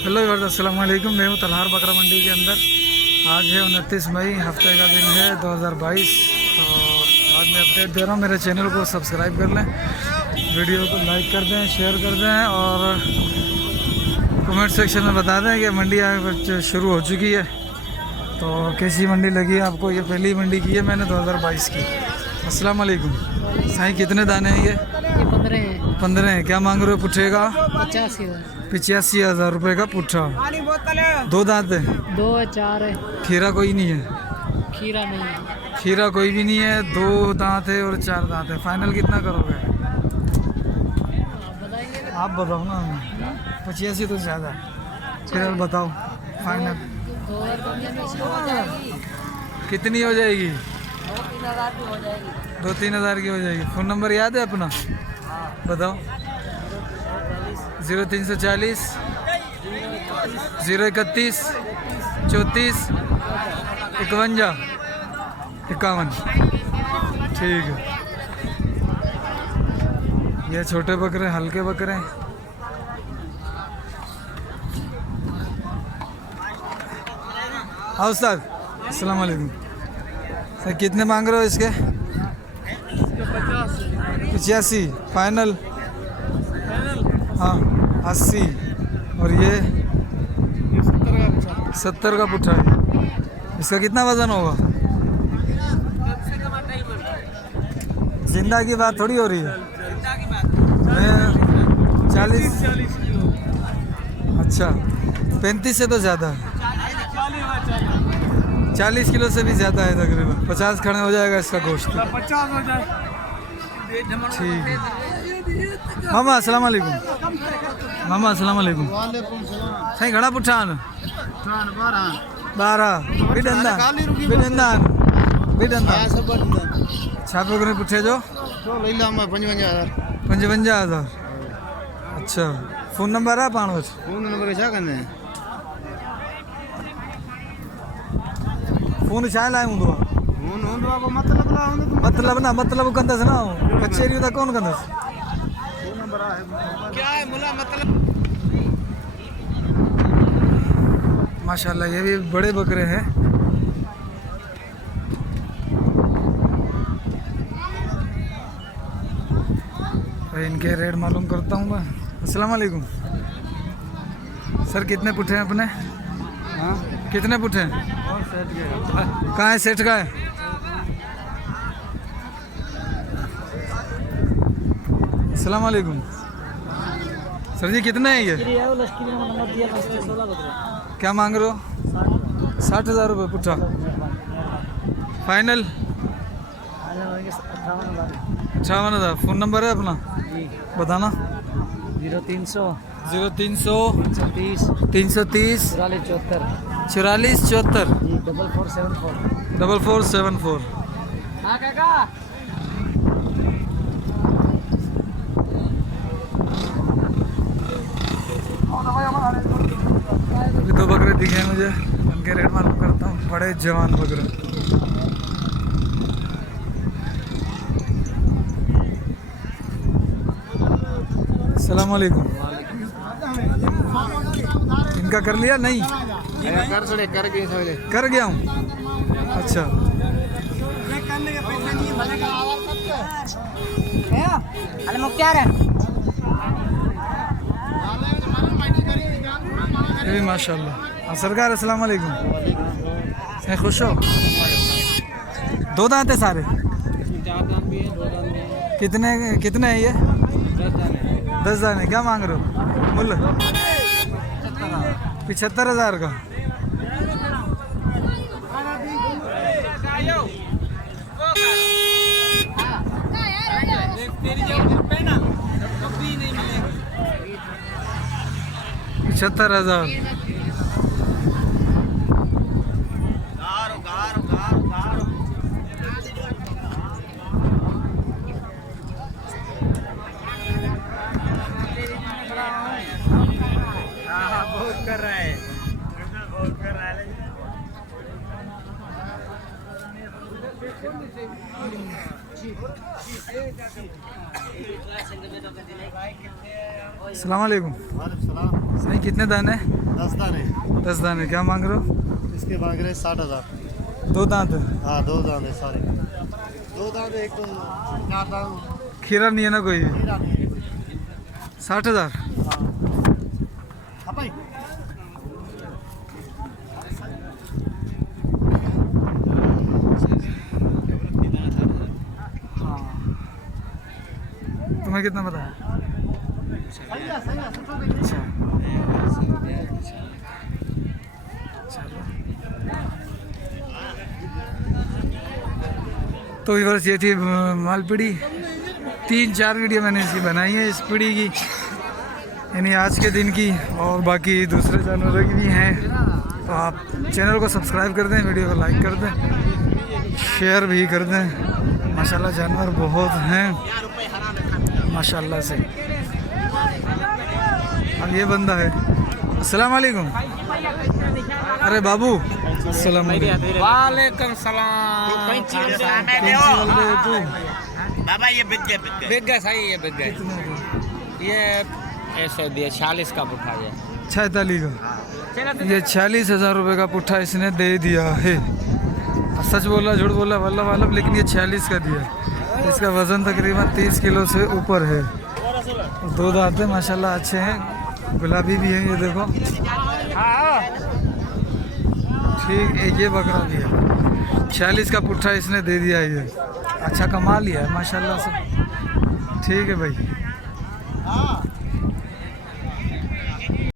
Hello वर्द अस्सलाम वालेकुम। मैं हूँ तलहार बकरा मंडी के अंदर। आज है 29 मई, हफ्ते का दिन है 2022। और आज मैं अपडेट दे रहा हूँ। मेरे चैनल को सब्सक्राइब कर लें, वीडियो को लाइक कर दें, शेयर कर दें और कमेंट सेक्शन में बता दें कि मंडी आज शुरू हो चुकी है। तो कैसी मंडी लगी है आपको? ये पहली मंडी की है मैंने 2022 की। अस्सलाम वालेकुम। साईं कितने दाने हैं ये? 15 है। क्या मांग रहे हो पुट्ठे का? 85,000 रुपये का पुट्ठा। 2 दांत है? 2 है, 4 है। खीरा कोई नहीं है? खीरा नहीं है। खीरा कोई भी नहीं है। 2 दांत है और 4 दांत है। फाइनल कितना करोगे? आप बताओ ना। 85 तो ज़्यादा, फिर आप बताओ फाइनल कितनी हो जाएगी? 2-3 हज़ार की हो जाएगी। फ़ोन नंबर याद है अपना? बताओ। 0340 031 34 51 51। ठीक है। ये छोटे बकरे, हल्के बकरे। हाँ उस्ताद, अस्सलाम वालेकुम। सर कितने मांग रहे हो इसके? 85 फाइनल? हाँ 80। और ये 70 का पुट्ठा है। इसका कितना वजन होगा? जिंदा की बात थोड़ी हो रही है। 40। अच्छा 35 से तो ज़्यादा है। 40 किलो से भी ज़्यादा है तकरीबन। 50 खड़े हो जाएगा इसका गोश्त। 50 हो जाए। ठीक है। मामा अस्सलाम वालेकुम। मामा अस्सलाम वालेकुम। सही घड़ा पुट्ठा 12 बिडंदा बिडंदा बिडंदा। छा पे पुट्ठे जो 55,000। अच्छा फ़ोन नंबर है पाण वटि? फ़ोन नंबर छा कंदे? फ़ोन छा लाइ हूंदो आहे? फ़ोन हूंदो आहे पोइ मतिलबु लाइ हूंदो। मतलब कंदसि न, कचहरियूं त कोन कंदसि। फ़ोन नंबर आहे क्या है मुला मतलब। माशाल्लाह ये भी बड़े बकरे हैं। इनके रेट मालूम करता हूँ मैं। अस्सलाम वालेकुम। सर कितने पुट्ठे हैं अपने? हाँ कितने पुट्ठे हैं? और सेट के कहाँ है सेठ का है? अस्सलाम वालेकुम। सर जी कितने हैं ये? क्या मांग रहे हो? 60,000 रुपये पुट्ठा फाइनल? 58,000। फ़ोन नंबर है अपना? बताना। 0300 330 330 44 74 4474। 4474। हाँ काका। अभी 2 बकरे दिखे मुझे, उनके रेट मालूम करता हूँ। बड़े जवान बकरे। अस्सलाम वालेकुम। इनका कर लिया? नहीं कर गया हूँ। अच्छा ये भी माशाल्लाह। सरकार अस्सलाम वालेकुम। खुश हो? 2 दांत है सारे? 4 दांत भी है, 2 दांत भी है। कितने है ये? 10 दाने। क्या मांग रहे हो मुल्ल? 75,000 का। $75,000। बहुत कर रहा है, बहुत कर रहा है। अस्सलाम वालेकुम। सही कितने दाने? 10 दाने। 10 दाने। क्या मांग रहे हो? इसके मांग रहे 60,000। 2 दांत? हाँ 2 दाने सारे। 2 दाने एक तो 4 दाने। खीरा नहीं है ना कोई? हीरा नहीं है कोई। 60,000। हाँ भाई। तुम्हें कितना बताया? सही है, सही है, सच्चों में। अच्छा तो व्यूअर्स ये थी मालपीड़ी। 3-4 वीडियो मैंने इसकी बनाई है, इस पीढ़ी की, यानी आज के दिन की, और बाकी दूसरे जानवरों की भी हैं। तो आप चैनल को सब्सक्राइब कर दें, वीडियो को लाइक कर दें, शेयर भी कर दें। माशाल्लाह जानवर बहुत हैं माशाल्लाह से। अब ये बंदा है। अस्सलाम वालेकुम। अरे बाबू अस्सलाम वालेकुम। वालेकुम सलाम। बाबा ये बिक गए। बिक गए, सही है, बिक गए। ये ऐसे दिए 40 का पुट्ठा ये। 46 का। ये 46,000 रुपये का पुट्ठा इसने दे दिया है। सच बोला झूठ बोला वल्लभ वालभ, लेकिन ये 46 का दिया। इसका वज़न तकरीबन 30 किलो से ऊपर है। 2 दांत हैं माशाल्लाह, अच्छे हैं, गुलाबी भी है। ये देखो ठीक है। ये बकरा भी है। 46 का पुट्ठा इसने दे दिया। ये अच्छा कमा लिया है माशाल्लाह से। ठीक है भाई।